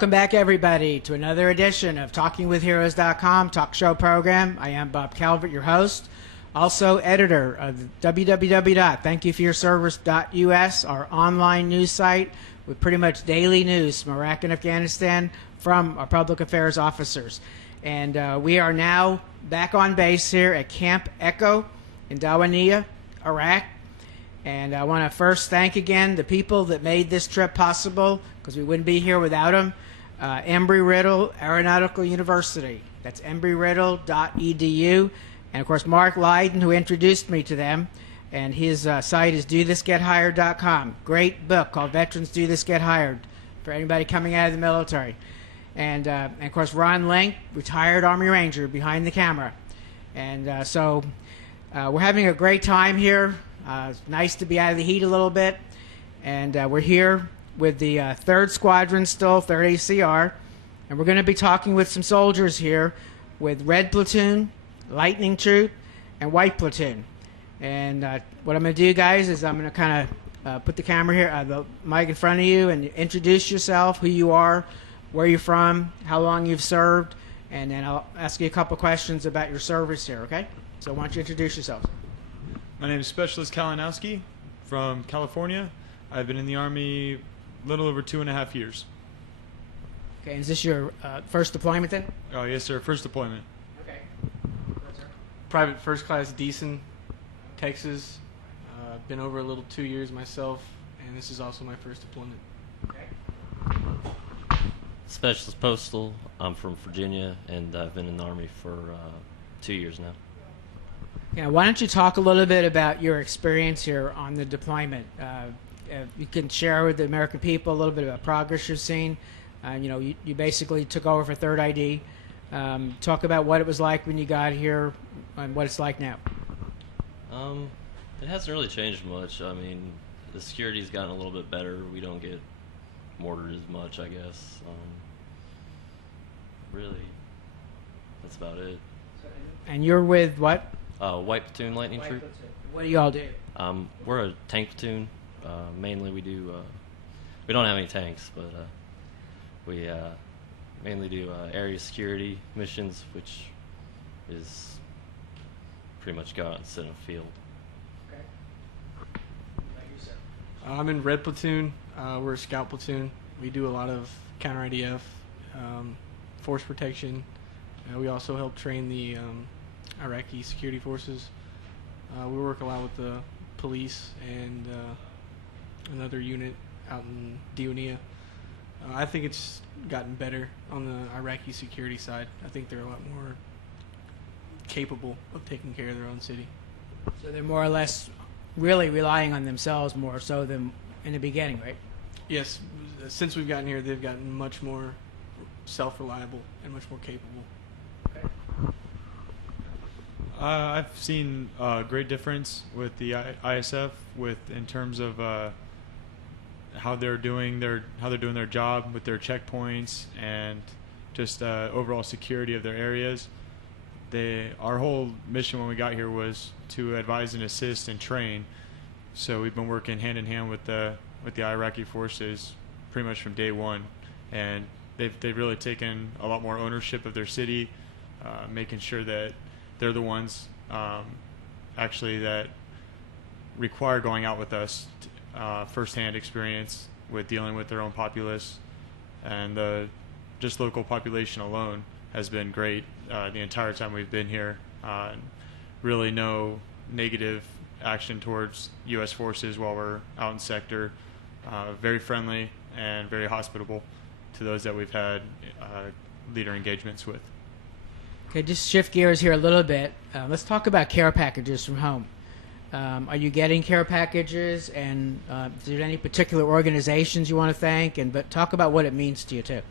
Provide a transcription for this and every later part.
Welcome back, everybody, to another edition of TalkingWithHeroes.com talk show program. I am Bob Calvert, your host, also editor of www.thankyouforyourservice.us, our online news site with pretty much daily news from Iraq and Afghanistan from our public affairs officers. And we are now back on base here at Camp Echo in Diwaniyah, Iraq. And I want to first thank again the people that made this trip possible, because we wouldn't be here without them. Embry-Riddle Aeronautical University. That's embry-riddle.edu. And, of course, Mark Lydon, who introduced me to them. And his site is dothisgethired.com. Great book called Veterans Do This Get Hired for anybody coming out of the military. And of course, Ron Link, retired Army Ranger, behind the camera. And so we're having a great time here. It's nice to be out of the heat a little bit. And we're here with the 3rd Squadron still, 3rd ACR. And we're going to be talking with some soldiers here with Red Platoon, Lightning Troop, and White Platoon. And what I'm going to do, guys, is I'm going to kind of put the camera here, the mic in front of you, and introduce yourself, who you are, where you're from, how long you've served, and then I'll ask you a couple questions about your service here, okay? So why don't you introduce yourself? My name is Specialist Kalinowski from California. I've been in the Army a little over 2.5 years. Okay, and is this your first deployment then? Oh, yes, sir. First deployment. Okay. Private First Class Deason, Texas. Been over a little 2 years myself, and this is also my first deployment. Okay. Specialist Postle. I'm from Virginia, and I've been in the Army for 2 years now. Yeah, why don't you talk a little bit about your experience here on the deployment? You can share with the American people a little bit about progress you've seen. You basically took over for 3rd ID. Talk about what it was like when you got here and what it's like now. It hasn't really changed much. I mean, the security's gotten a little bit better. We don't get mortared as much, I guess. Really, that's about it. And you're with what? White Platoon, Lightning Troop. What do you all do? We're a tank platoon. Mainly we do, we don't have any tanks, but we mainly do area security missions, which is pretty much go out and sit in a field. Okay. Thank you, sir. I'm in Red Platoon. We're a scout platoon. We do a lot of counter IDF, force protection. We also help train the Iraqi security forces. We work a lot with the police and another unit out in Diwaniyah. I think it's gotten better on the Iraqi security side. I think they're a lot more capable of taking care of their own city. So they're more or less really relying on themselves more so than in the beginning, right? Yes, since we've gotten here, they've gotten much more self-reliable and much more capable. Okay. I've seen a great difference with the ISF in terms of how they're doing their job with their checkpoints and just overall security of their areas. Our whole mission when we got here was to advise and assist and train. So we've been working hand in hand with the Iraqi forces pretty much from day one, and they've really taken a lot more ownership of their city, making sure that they're the ones actually that require going out with us, firsthand experience with dealing with their own populace, and just local population alone has been great the entire time we've been here. Really no negative action towards U.S. forces while we're out in sector. Very friendly and very hospitable to those that we've had leader engagements with. Okay, just shift gears here a little bit. Let's talk about care packages from home. Are you getting care packages, and is there any particular organizations you want to thank? But talk about what it means to you too.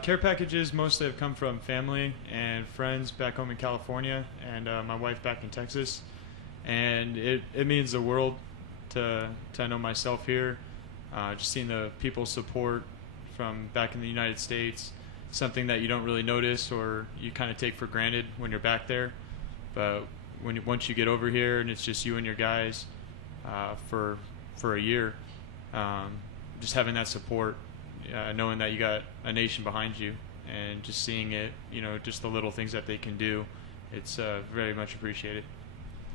Care packages mostly have come from family and friends back home in California, and my wife back in Texas. And it means the world to know myself here. Just seeing the people's support from back in the United States, something that you don't really notice or you kind of take for granted when you're back there. But once you get over here and it's just you and your guys for a year, just having that support knowing that you got a nation behind you, and just seeing it, just the little things that they can do, it's very much appreciated.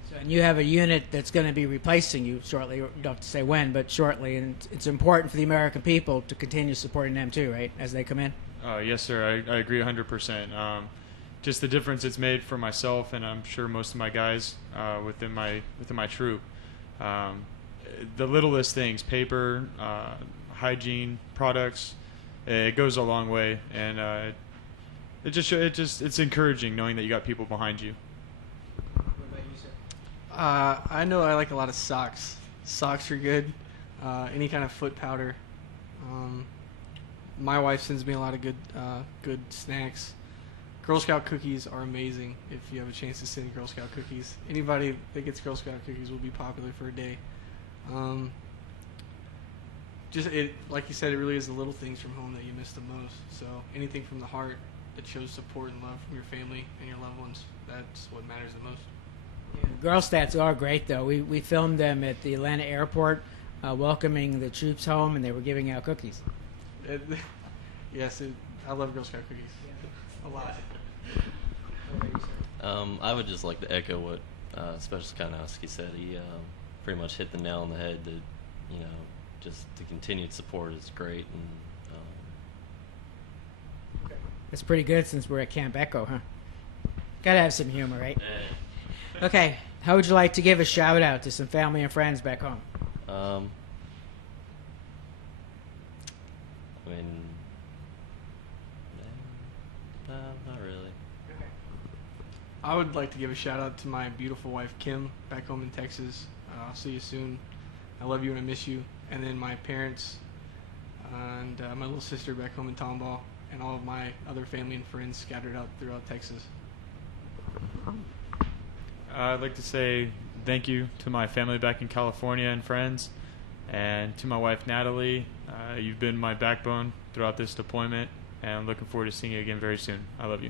So, and you have a unit that's going to be replacing you shortly. You don't have to say when, but shortly. And it's important for the American people to continue supporting them too, right, as they come in? Yes, sir. I agree 100%. Just the difference it's made for myself, and I'm sure most of my guys within my troop. The littlest things, paper, hygiene products, it goes a long way, and it's encouraging knowing that you got people behind you. I know I like a lot of socks. Socks are good. Any kind of foot powder. My wife sends me a lot of good snacks. Girl Scout cookies are amazing. If you have a chance to send Girl Scout cookies, anybody that gets Girl Scout cookies will be popular for a day. Like you said, it really is the little things from home that you miss the most. So anything from the heart that shows support and love from your family and your loved ones, that's what matters the most. Girl Scouts are great, though. We filmed them at the Atlanta airport welcoming the troops home, and they were giving out cookies. Yes, I love Girl Scout cookies. A lot. I would just like to echo what Specialist Kalinowski said. He pretty much hit the nail on the head that, just the continued support is great. And It's pretty good since we're at Camp Echo, huh? Gotta have some humor, right? Okay, how would you like to give a shout out to some family and friends back home? I mean, no, not really. I would like to give a shout out to my beautiful wife Kim back home in Texas. I'll see you soon. I love you and I miss you. And then my parents and my little sister back home in Tomball, and all of my other family and friends scattered out throughout Texas. I'd like to say thank you to my family back in California and friends, and to my wife Natalie. You've been my backbone throughout this deployment, and I'm looking forward to seeing you again very soon. I love you.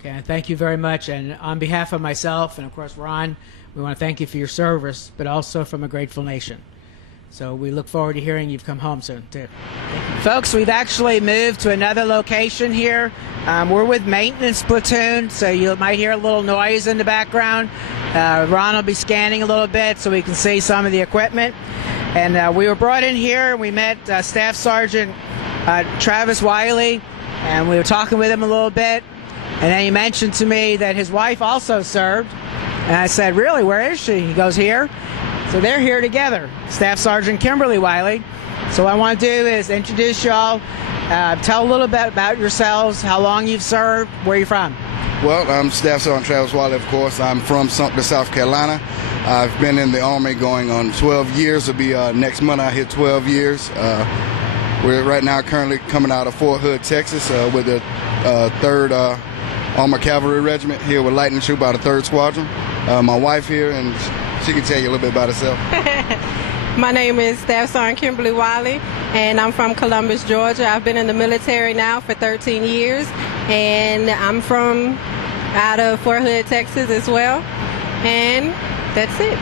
Okay, and thank you very much. And on behalf of myself and, of course, Ron, we want to thank you for your service, but also from a grateful nation. So we look forward to hearing you've come home soon, too. Folks, we've actually moved to another location here. We're with Maintenance Platoon, so you might hear a little noise in the background. Ron will be scanning a little bit so we can see some of the equipment. And we were brought in here, and we met Staff Sergeant Travis Wiley, and we were talking with him a little bit. And then he mentioned to me that his wife also served. And I said, really, where is she? He goes, here. So they're here together, Staff Sergeant Kimberly Wiley. So what I want to do is introduce y'all, tell a little bit about yourselves, how long you've served, where you're from. Well, I'm Staff Sergeant Travis Wiley, of course. I'm from Sumter, South Carolina. I've been in the Army going on 12 years. It'll be next month I hit 12 years. We're right now currently coming out of Fort Hood, Texas with the 3rd Armored Cavalry Regiment here with Lightning Troop out of 3rd Squadron. My wife here, and she can tell you a little bit about herself. My name is Staff Sergeant Kimberly Wiley, and I'm from Columbus, Georgia. I've been in the military now for 13 years, and I'm from out of Fort Hood, Texas as well, and that's it.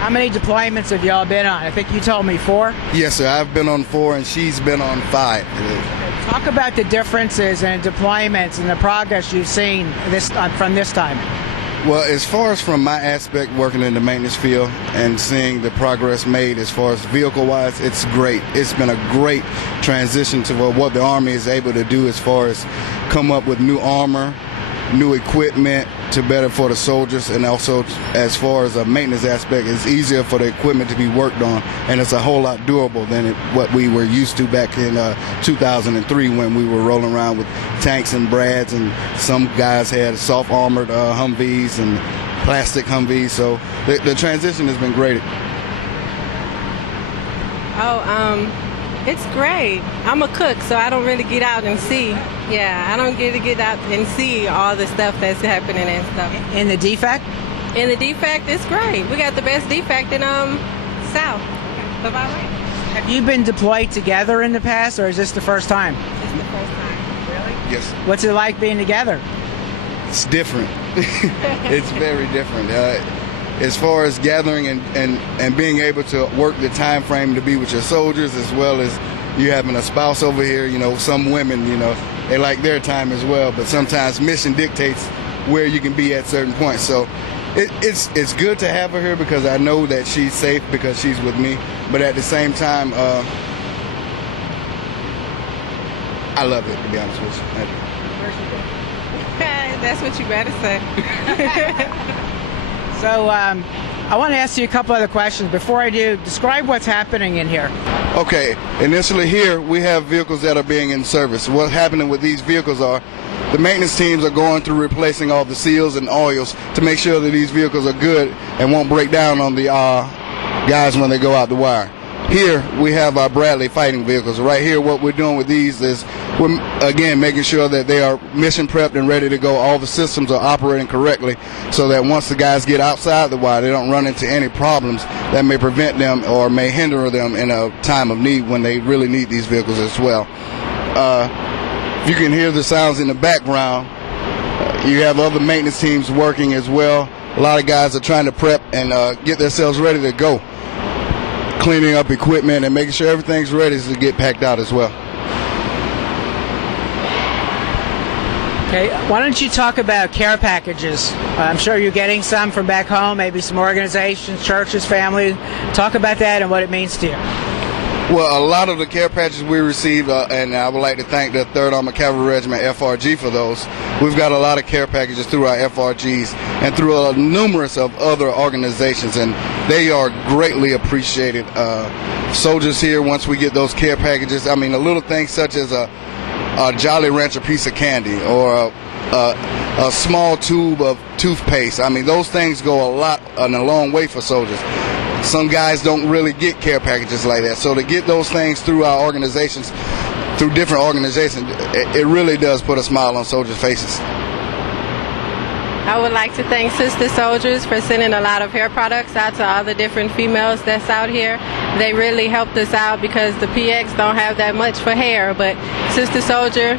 How many deployments have y'all been on? I think you told me 4. Yes, sir. I've been on 4, and she's been on 5. Talk about the differences in deployments and the progress you've seen from this time. Well, as far as from my aspect, working in the maintenance field and seeing the progress made as far as vehicle-wise, it's great. It's been a great transition to what the Army is able to do as far as come up with new armor, new equipment to better for the soldiers, and also as far as a maintenance aspect, it's easier for the equipment to be worked on, and it's a whole lot durable than what we were used to back in 2003 when we were rolling around with tanks and Brads, and some guys had soft armored Humvees and plastic Humvees. So the transition has been great. It's great. I'm a cook, so I don't really get out and see. Yeah, I don't get to get out and see all the stuff that's happening and stuff. In the DFAC? In the DFAC, it's great. We got the best DFAC in South of Iran. Have you been deployed together in the past, or is this the first time? It's the first time. Really? Yes. What's it like being together? It's different. It's very different. As far as gathering and being able to work the time frame to be with your soldiers, as well as you having a spouse over here, you know, some women, you know, they like their time as well, but sometimes mission dictates where you can be at certain points. So it's good to have her here because I know that she's safe because she's with me, but at the same time, I love it, to be honest with you. That's what you better say. So I want to ask you a couple other questions. Before I do, describe what's happening in here. Okay, initially here we have vehicles that are being in service. What's happening with these vehicles are the maintenance teams are going through replacing all the seals and oils to make sure that these vehicles are good and won't break down on the guys when they go out the wire. Here we have our Bradley fighting vehicles. Right here what we're doing with these is we're again making sure that they are mission prepped and ready to go. All the systems are operating correctly so that once the guys get outside the wire they don't run into any problems that may prevent them or may hinder them in a time of need when they really need these vehicles as well. You can hear the sounds in the background. You have other maintenance teams working as well. A lot of guys are trying to prep and get themselves ready to go, cleaning up equipment and making sure everything's ready to get packed out as well. Okay, why don't you talk about care packages? I'm sure you're getting some from back home, maybe some organizations, churches, families. Talk about that and what it means to you. Well, a lot of the care packages we receive, and I would like to thank the 3rd Armored Cavalry Regiment, FRG, for those. We've got a lot of care packages through our FRGs and through numerous of other organizations, and they are greatly appreciated. Soldiers here, once we get those care packages, I mean, the little things such as a Jolly Rancher piece of candy or a small tube of toothpaste. I mean, those things go a long way for soldiers. Some guys don't really get care packages like that. So to get those things through our organizations, through different organizations, it really does put a smile on soldiers' faces. I would like to thank Sister Soldiers for sending a lot of hair products out to all the different females that's out here. They really helped us out because the PX don't have that much for hair, but Sister Soldier,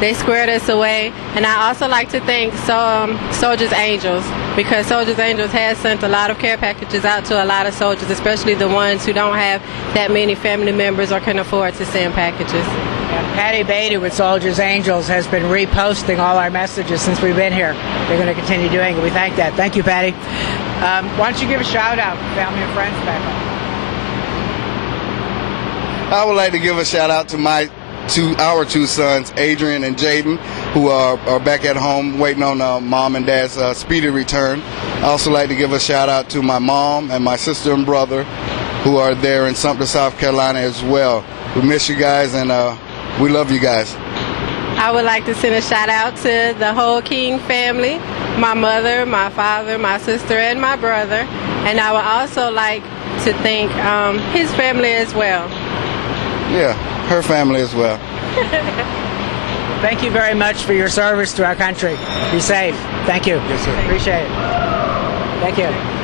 they squared us away. And I also like to thank Soldiers Angels, because Soldiers Angels has sent a lot of care packages out to a lot of soldiers, especially the ones who don't have that many family members or can afford to send packages. And Patty Beatty with Soldiers Angels has been reposting all our messages since we've been here. They're going to continue doing it. We thank that. Thank you, Patty. Why don't you give a shout out to family and friends back home? I would like to give a shout out to our two sons, Adrian and Jaden, who are back at home waiting on mom and dad's speedy return. I also like to give a shout out to my mom and my sister and brother who are there in Sumter, South Carolina as well. We miss you guys and we love you guys. I would like to send a shout out to the whole King family, my mother, my father, my sister, and my brother. And I would also like to thank his family as well. Yeah, her family as well. Thank you very much for your service to our country. Be safe. Thank you. Yes, sir. Appreciate it. Thank you.